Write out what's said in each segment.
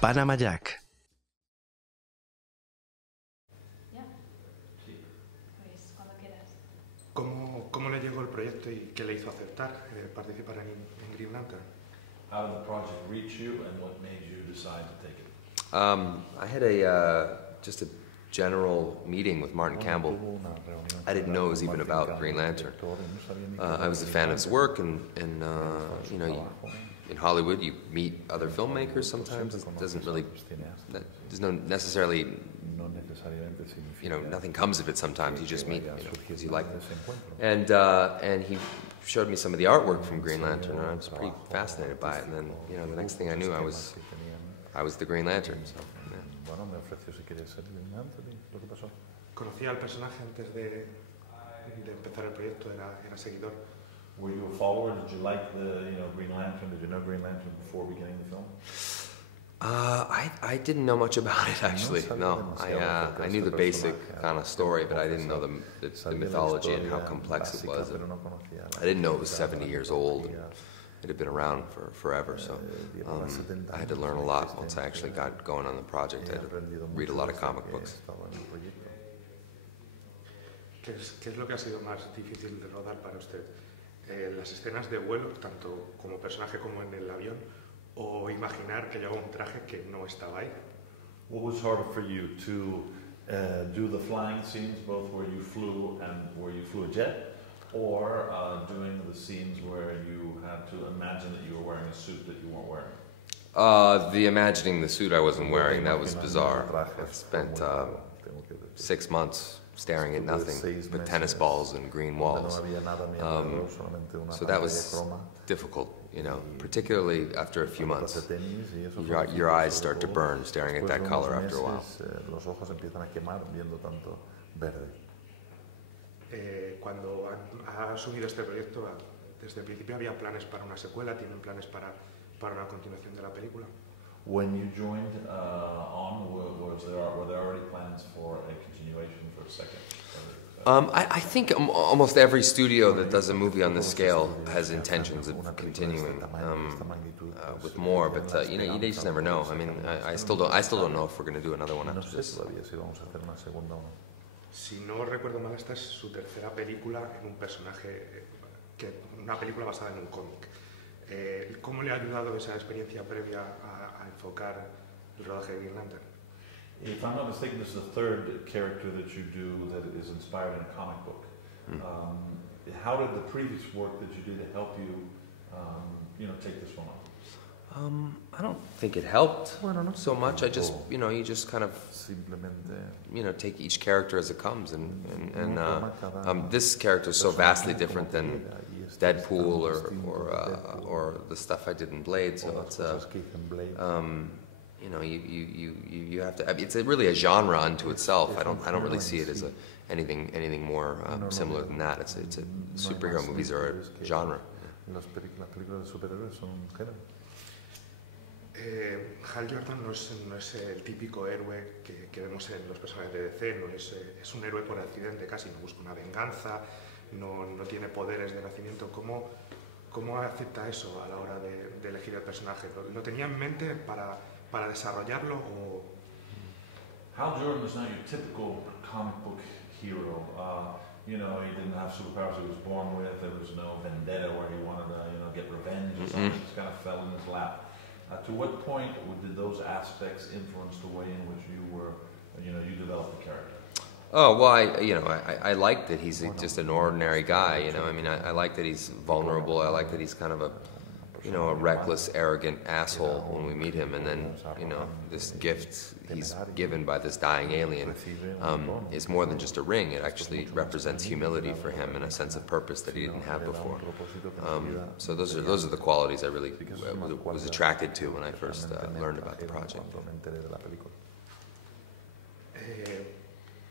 Panama Jack. ¿Cómo le llegó el proyecto y qué le hizo aceptar participar en Green Lantern? How did the project reach you, and what made you decide to take it? I had just a general meeting with Martin Campbell. I didn't know it was even about Green Lantern. I was a fan of his work, and you know, in Hollywood you meet other filmmakers sometimes. It doesn't really, there's no necessarily, you know, nothing comes of it sometimes. You just meet, you know, because you like them. And he showed me some of the artwork from Green Lantern, and I was pretty fascinated by it. And then, you know, the next thing I knew, I was the Green Lantern. So, yeah. ¿Conocía al personaje antes de empezar el proyecto? ¿Era seguidor? Were you a follower? Did you like the Green Lantern? Did you know Green Lantern before beginning the film? I didn't know much about it, actually. No, I knew the basic kind of story, but I didn't know the mythology and how complex it was. And I didn't know it was 70 years old. It had been around for forever, so I had to learn a lot once I actually got going on the project. I had to read a lot of comic books. ¿Qué es lo que ha sido más difícil de rodar para usted? ¿Las escenas de vuelo, tanto como personaje como en el avión, o imaginar que llevaba un traje que no estaba ahí? What was harder for you, to do the flying scenes, both where you flew and where you flew a jet, or doing the scenes where you had to imagine that you were wearing a suit that you weren't wearing? The imagining the suit I wasn't wearing, that was bizarre. I spent 6 months staring at nothing but tennis balls and green walls. So that was difficult, you know, particularly after a few months. Your eyes start to burn staring at that color after a while. Cuando ha asumido este proyecto, desde el principio había planes para una secuela, tienen planes para una continuación de la película. When you joined were there already plans for a continuation, for a second? I think almost every studio that does a movie on this scale has intentions of continuing with more, but you know, you just never know. I mean, I still don't know if we're going to do another one after this. Si no recuerdo mal, esta es su tercera película en un personaje, una película basada en un cómic. ¿Cómo le ha ayudado esa experiencia previa a enfocar el rodaje de Green Lantern? If I'm not mistaken, this is the third character that you do that is inspired in a comic book. How did the previous work that you did help you, take this one on? I don't think it helped so much. I just, you just kind of, take each character as it comes, and this character is so vastly different than Deadpool or the stuff I did in Blade. So it's you have to. It's really a genre unto itself. I don't really see it as anything more similar than that. It's superhero movies are a genre. Hal Jordan no es el típico héroe que vemos en los personajes de DC, es un héroe por accidente casi, no busca una venganza, no tiene poderes de nacimiento. ¿Cómo acepta eso a la hora de elegir el personaje? ¿Lo tenía en mente para desarrollarlo o...? Hal Jordan is not your typical comic book hero. He didn't have superpowers he was born with. There was no vendetta where he wanted to get revenge or something. It just kind of fell in his lap. To what point did those aspects influence the way in which you developed the character? Oh, well, I like that he's just an ordinary guy, I mean, I like that he's vulnerable. I like that he's kind of a reckless, arrogant asshole when we meet him. And then, this gift he's given by this dying alien is more than just a ring. It actually represents humility for him and a sense of purpose that he didn't have before. So those are the qualities I really was attracted to when I first learned about the project.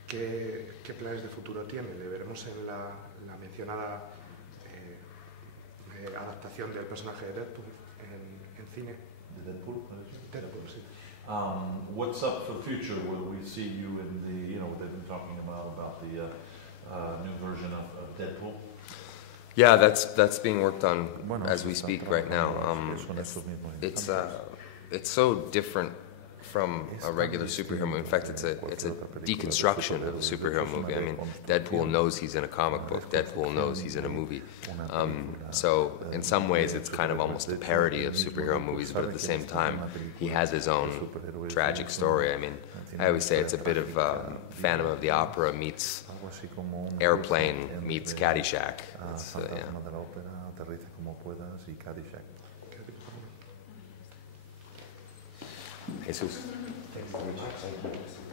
¿Qué planes de futuro tiene? ¿Le veremos en la mencionada adaptación del personaje de Deadpool en cine? Deadpool? Deadpool, sí. What's up for the future? Will we see you in the, they've been talking about the new version of Deadpool? Yeah, that's being worked on as we speak right now. It's so different from a regular superhero movie. In fact, it's a deconstruction of a superhero movie. I mean, Deadpool knows he's in a comic book. Deadpool knows he's in a movie. So in some ways, it's kind of almost a parody of superhero movies, but at the same time, he has his own tragic story. I mean, I always say it's a bit of Phantom of the Opera meets Airplane meets Caddyshack. Yeah. Jesus. Thank you very much.